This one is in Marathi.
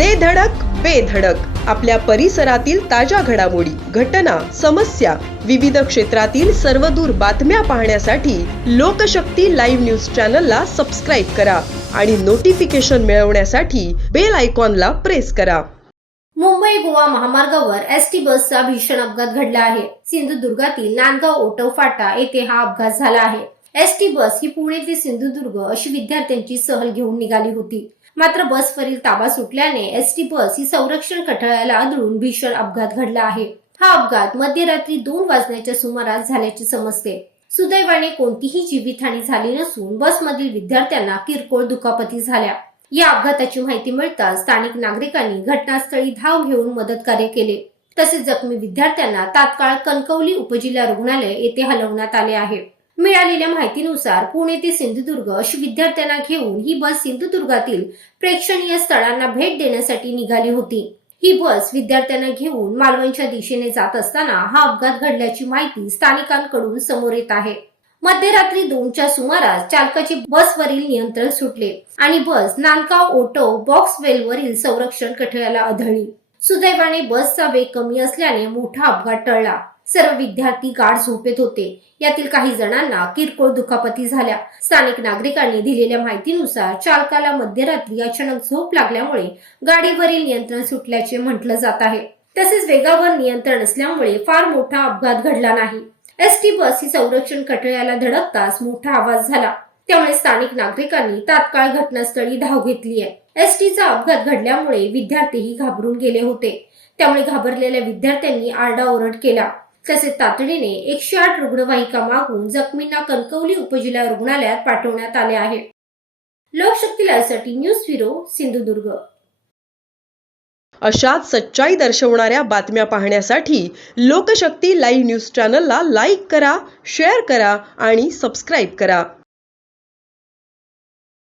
दे धडक बेधडक आपल्या परिसरातील ताज्या घडामोडी घटना समस्या विविध क्षेत्रातील सर्वदूर बातम्या पाहण्यासाठी लोकशक्ती लाईव्ह न्यूज चॅनलला सबस्क्राईब करा आणि नोटिफिकेशन मिळवण्यासाठी बेल आयकॉनला प्रेस करा. मुंबई गोवा महामार्गावर एस टी बसचा भीषण अपघात घडला आहे. सिंधुदुर्गातील नांदगाव ओटव फाटा येथे हा अपघात झाला आहे. एस टी बस ही पुणे ते सिंधुदुर्ग अशी विद्यार्थ्यांची सहल घेऊन निघाली होती. मात्र बसवरील ताबा सुटल्याने एस टी बस ही संरक्षण कठड्याला आदळून भीषण अपघात घडला आहे. हा अपघात मध्यरात्री दोन वाजण्याच्या सुमारास झाल्याचे समजते. सुदैवाने कोणतीही जीवितहानी झाली नसून बसमधील विद्यार्थ्यांना किरकोळ दुखापती झाल्या. या अपघाताची माहिती मिळताच स्थानिक नागरिकांनी घटनास्थळी धाव घेऊन मदत कार्य केले. तसेच जखमी विद्यार्थ्यांना तात्काळ कणकवली उपजिल्हा रुग्णालय येथे हलवण्यात आले आहे. मिळालेल्या माहितीनुसार पुणे ते सिंधुदुर्ग अशी विद्यार्थ्यांना घेऊन ही बस सिंधुदुर्गातील प्रेक्षणीय स्थळांना भेट देण्यासाठी निघाली होती. ही बस विद्यार्थ्यांना घेऊन मालवणच्या दिशेने जात असताना हा अपघात घडल्याची माहिती स्थानिकांकडून समोर येत आहे. मध्यरात्री दोनच्या सुमारास चालकाचे बसवरील नियंत्रण सुटले आणि बस नांदगाव ओटो बॉक्स वेलवरील संरक्षण कठड्याला आढळली. सुदैवाने बसचा वेग कमी असल्याने मोठा अपघात टळला. सर्व विद्यार्थी गाढ झोपेत होते. यातील काही जणांना किरकोळ दुखापती झाल्या. स्थानिक नागरिकांनी दिलेल्या माहितीनुसार चालकाला मध्यरात्री अचानक झोप लागल्यामुळे गाडीवरील नियंत्रण सुटल्याचे म्हटलं जात आहे. तसेच वेगावर नियंत्रण असल्यामुळे फार मोठा अपघात घडला नाही. एस टी बस ही संरक्षण कटळ्याला धडकताच मोठा आवाज झाला. त्यामुळे स्थानिक नागरिकांनी तात्काळ घटनास्थळी धाव घेतली आहे. एस टीचा अपघात घडल्यामुळे विद्यार्थीही घाबरून गेले होते. त्यामुळे घाबरलेल्या विद्यार्थ्यांनी आरडाओरड केला. तसेच तातडीने एकशे आठ रुग्णवाहिका मागून जखमींना कणकवली उपजिल्हा रुग्णालयात पाठवण्यात आले आहे. लोकशक्ती लाईव्हसाठी न्यूज ब्युरो सिंधुदुर्ग. अशाच सच्चाई दर्शवणाऱ्या बातम्या पाहण्यासाठी लोकशक्ती लाईव्ह न्यूज चॅनलला लाईक करा शेअर करा आणि सबस्क्राईब करा.